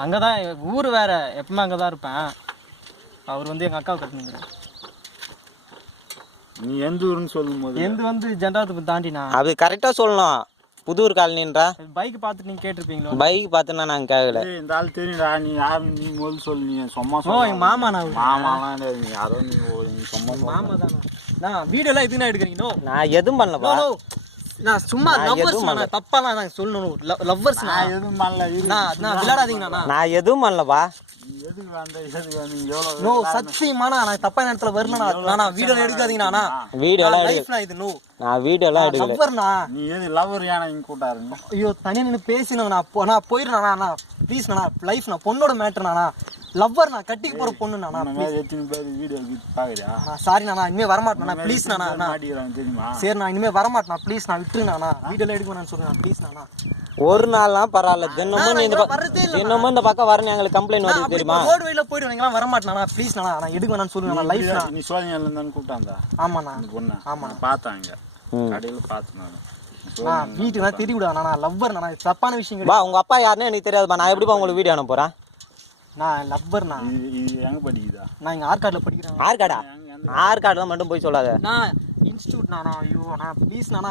அங்கே தான் ஊர் வேறு, எப்பவுமே அங்கே தான் இருப்பேன். அவர் வந்து எங்கள் அக்காவை கட்டணுங்கிறேன். நீ எந்த ஊருன்னு சொல்லும் போது எந்த வந்து ஜென்ராத்துக்கு தாண்டினா அது கரெக்டாக சொல்லணும். புதூர் காலனின்றா. பைக் பார்த்துட்டு நீங்கள் கேட்டிருப்பீங்களோ? பைக் பார்த்துன்னா நாங்கள் கேட்கல. இந்த ஆள் தெரியுடா, நீ யாரு நீ முதல் சொல்லு. நீ சும்மா ஓ எங்கள் மாமா. நான் மாமாலாம் நீ யாரோ நீ சும்மா மாமா தானே. நான் வீடியோலாம் எதுனா எடுக்கிறீங்களோ? நான் எதுவும் பண்ணலப்பா. நான் சும்மா லவ்வர்ஸ் நான் தப்பாலாம் நான் சொல்லணும். லவ்வர்ஸ் நான் எதுவும் பண்ணல. நான் விளையாடாதீங்கண்ணா. நான் எதுவும் பண்ணலப்பா. எதுக்கு வந்த எதுக்கு வந்து எவ்வளோ நோ சத்தியமாண்ணா நான் தப்பான இடத்துல வரலண்ணா. நான் வீடியோ எடுக்காதீங்கண்ணா. வீடியோலாம் லைஃப்ல இது நோ. நான் வீடியோலாம் எடுக்கல. லவ்வர்ண்ணா. நீ எது லவர் ஏன்னா இங்கே கூட்டாருங்க. ஐயோ தனியாக நின்று பேசினேங்கண்ணா. நான் போயிடுறேண்ணா. ப்ளீஸ்ண்ணா லைஃப் நான் பொண்ணோட மேட்டர்ண்ணா. லவ்வர் நான் கட்டிக்கு போகிற பொண்ணுண்ணா. எத்தனை பேர் வீடியோ பார்க்குறியா? சாரிண்ணா இனிமேல் வரமாட்டேண்ணா. ப்ளீஸ்ண்ணா. மாட்டிக்கிறாங்க தெரியுமா? சரி நான் இனிமேல் வரமாட்டேண்ணா. ப்ளீஸ் நான் விட்டுருங்கண்ணா. வீடியோலாம் எடுக்கணும்னு சொல்லுண்ணா. ப்ளீஸ்ண்ணா. ஒரு நாள்லாம் பரவாயில்ல. தினமும் இந்த பக்கம் வரணும். எங்களுக்கு கம்ப்ளைண்ட் வருது தெரியுமா? ரோடு வழியில் போயிடுவீங்களா? வரமாட்டேண்ணா. ப்ளீஸ்ண்ணா நான் எடுக்க வேணாம்னு சொல்லுங்கண்ணா. லைஃப்ண்ணா. நீ சோழனியால இருந்தான்னு கூப்பிட்டாந்தா? ஆமாண்ணா. பொண்ணு ஆமாம் பார்த்தாங்க கடையில் பார்த்துனாங்க. வீட்டுக்கு நான் தெரிய விடாண்ணா. நான் லவ்வர்ண்ணா. தப்பான விஷயம் பா உங்கள் அப்பா யாருன்னு எனக்கு தெரியாதுப்பா. நான் எப்படிப்பா உங்களுக்கு வீடியோ அனுப்ப போகிறேன்? நான் லவ்வர்ண்ணா. இது எங்கே படிக்குதா? நான் இங்கே ஆற்காட்டில் படிக்கிறேன். ஆற்காடா? ஆற்காடுலாம் மட்டும் போய் சொல்லாத. நான் இன்ஸ்டியூட்ண்ணா. ஐயோ அண்ணா ப்ளீஸ்ண்ணா.